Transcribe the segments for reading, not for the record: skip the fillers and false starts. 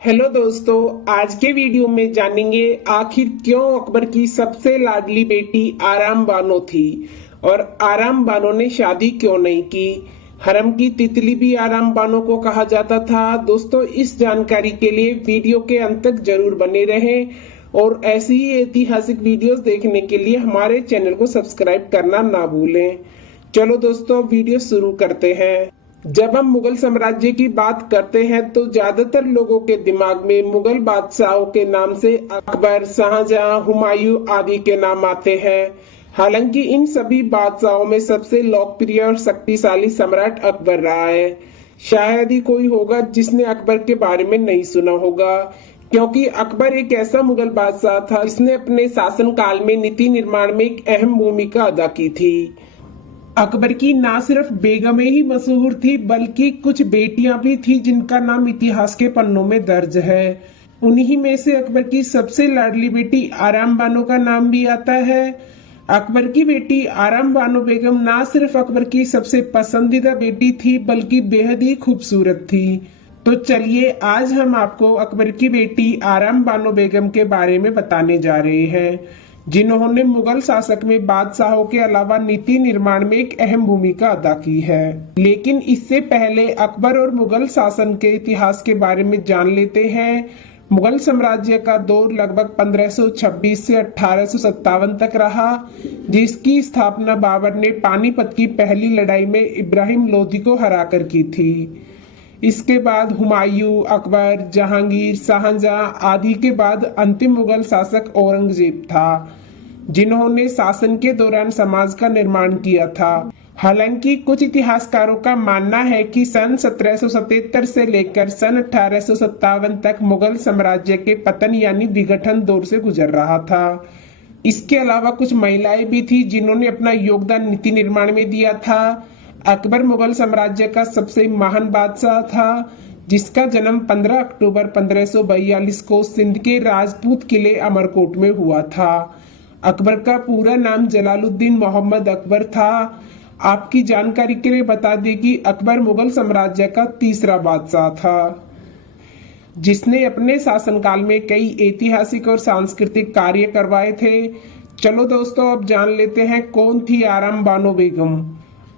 Hello दोस्तों, आज के वीडियो में जानेंगे आखिर क्यों अकबर की सबसे लाडली बेटी आराम बानो थी और आराम बानो ने शादी क्यों नहीं की। हरम की तितली भी आराम बानो को कहा जाता था। दोस्तों, इस जानकारी के लिए वीडियो के अंत तक जरूर बने रहें और ऐसी ही ऐतिहासिक वीडियोस देखने के लिए हमारे चैनल को सब्सक्राइब करना ना भूलें। चलो दोस्तों, वीडियो शुरू करते हैं। जब हम मुगल साम्राज्य की बात करते हैं तो ज्यादातर लोगों के दिमाग में मुगल बादशाहों के नाम से अकबर, शाहजहां, हुमायूं आदि के नाम आते हैं। हालांकि इन सभी बादशाहों में सबसे लोकप्रिय और शक्तिशाली सम्राट अकबर रहा है। शायद ही कोई होगा जिसने अकबर के बारे में नहीं सुना होगा, क्योंकि अकबर एक ऐसा मुगल बादशाह था जिसने अपने शासनकाल में नीति निर्माण में एक अहम भूमिका अदा की थी। अकबर की ना सिर्फ बेगमें ही मशहूर थी बल्कि कुछ बेटियां भी थी जिनका नाम इतिहास के पन्नों में दर्ज है। उन्हीं में से अकबर की सबसे लाडली बेटी आराम बानो का नाम भी आता है। अकबर की बेटी आराम बानो बेगम ना सिर्फ अकबर की सबसे पसंदीदा बेटी थी बल्कि बेहद ही खूबसूरत थी। तो चलिए, आज हम आपको अकबर की बेटी आराम बानो बेगम के बारे में बताने जा रहे हैं, जिन्होंने मुगल शासक में बादशाहों के अलावा नीति निर्माण में एक अहम भूमिका अदा की है। लेकिन इससे पहले अकबर और मुगल शासन के इतिहास के बारे में जान लेते हैं। मुगल साम्राज्य का दौर लगभग 1526 से 1857 तक रहा, जिसकी स्थापना बाबर ने पानीपत की पहली लड़ाई में इब्राहिम लोदी को हराकर की थी। इसके बाद हुमायूं, अकबर, जहांगीर, शाहजहां आदि के बाद अंतिम मुगल शासक औरंगजेब था, जिन्होंने शासन के दौरान समाज का निर्माण किया था। हालांकि कुछ इतिहासकारों का मानना है कि सन 1777 से लेकर सन 1857 तक मुगल साम्राज्य के पतन यानी विघटन दौर से गुजर रहा था। इसके अलावा कुछ महिलाएं भी थी जिन्होंने अपना योगदान नीति निर्माण में दिया था। अकबर मुगल साम्राज्य का सबसे महान बादशाह था, जिसका जन्म 15 अक्टूबर 1542 को सिंध के राजपूत किले अमरकोट में हुआ था। अकबर का पूरा नाम जलालुद्दीन मोहम्मद अकबर था। आपकी जानकारी के लिए बता दें कि अकबर मुगल साम्राज्य का तीसरा बादशाह था, जिसने अपने शासनकाल में कई ऐतिहासिक और सांस्कृतिक कार्य करवाए थे। चलो दोस्तों, अब जान लेते हैं कौन थी आराम बानो बेगम।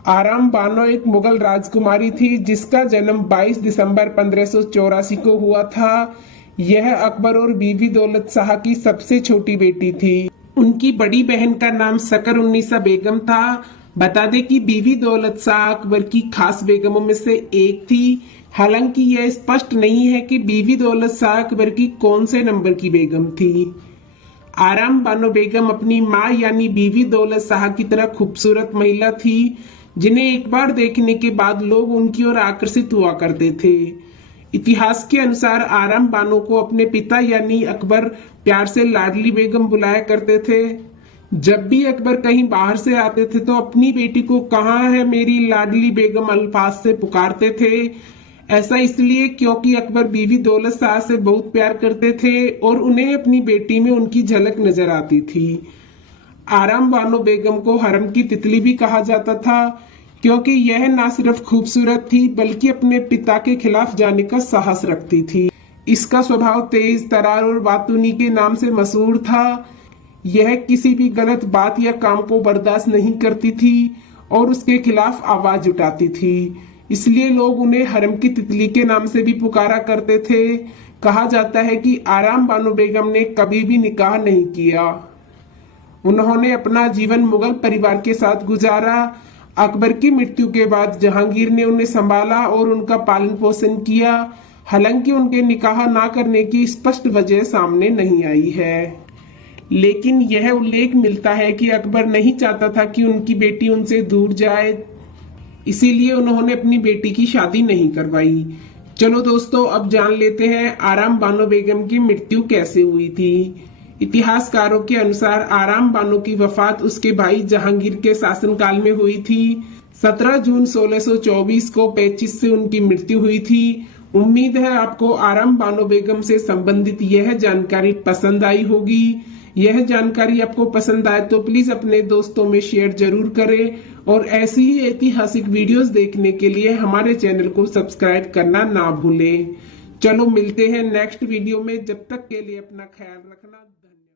आराम बानो एक मुगल राजकुमारी थी जिसका जन्म 22 दिसंबर 1584 को हुआ था। यह अकबर और बीबी दौलत शाह की सबसे छोटी बेटी थी। उनकी बड़ी बहन का नाम सकर उन्नीसा बेगम था। बता दें कि बीबी दौलत शाह अकबर की खास बेगमों में से एक थी। हालांकि यह स्पष्ट नहीं है कि बीबी दौलत शाह अकबर की कौन से नंबर की बेगम थी। आराम बानो बेगम अपनी माँ यानी बीबी दौलत शाह की तरह खूबसूरत महिला थी, जिन्हें एक बार देखने के बाद लोग उनकी ओर आकर्षित हुआ करते थे। इतिहास के अनुसार आराम बानो को अपने पिता यानी अकबर प्यार से लाडली बेगम बुलाया करते थे। जब भी अकबर कहीं बाहर से आते थे तो अपनी बेटी को कहाँ है मेरी लाडली बेगम अल्फाज से पुकारते थे। ऐसा इसलिए क्योंकि अकबर बीवी दौलत शाह से बहुत प्यार करते थे और उन्हें अपनी बेटी में उनकी झलक नजर आती थी। आराम बानो बेगम को हरम की तितली भी कहा जाता था, क्योंकि यह न सिर्फ खूबसूरत थी बल्कि अपने पिता के खिलाफ जाने का साहस रखती थी। इसका स्वभाव तेज तर्रार और बातूनी के नाम से मशहूर था। यह किसी भी गलत बात या काम को बर्दाश्त नहीं करती थी और उसके खिलाफ आवाज उठाती थी। इसलिए लोग उन्हें हरम की तितली के नाम से भी पुकारा करते थे। कहा जाता है कि आराम बानो बेगम ने कभी भी निकाह नहीं किया। उन्होंने अपना जीवन मुगल परिवार के साथ गुजारा। अकबर की मृत्यु के बाद जहांगीर ने उन्हें संभाला और उनका पालन पोषण किया। हालांकि उनके निकाह ना करने की स्पष्ट वजह सामने नहीं आई है, लेकिन यह उल्लेख मिलता है कि अकबर नहीं चाहता था कि उनकी बेटी उनसे दूर जाए, इसीलिए उन्होंने अपनी बेटी की शादी नहीं करवाई। चलो दोस्तों, अब जान लेते हैं आराम बानो बेगम की मृत्यु कैसे हुई थी। इतिहासकारों के अनुसार आराम बानो की वफात उसके भाई जहांगीर के शासनकाल में हुई थी। 17 जून 1624 को 35 से उनकी मृत्यु हुई थी। उम्मीद है आपको आराम बानो बेगम से संबंधित यह जानकारी पसंद आई होगी। यह जानकारी आपको पसंद आए तो प्लीज अपने दोस्तों में शेयर जरूर करें और ऐसी ही ऐतिहासिक वीडियोस देखने के लिए हमारे चैनल को सब्सक्राइब करना ना भूलें। चलो मिलते हैं नेक्स्ट वीडियो में, जब तक के लिए अपना ख्याल रखना। धन्यवाद।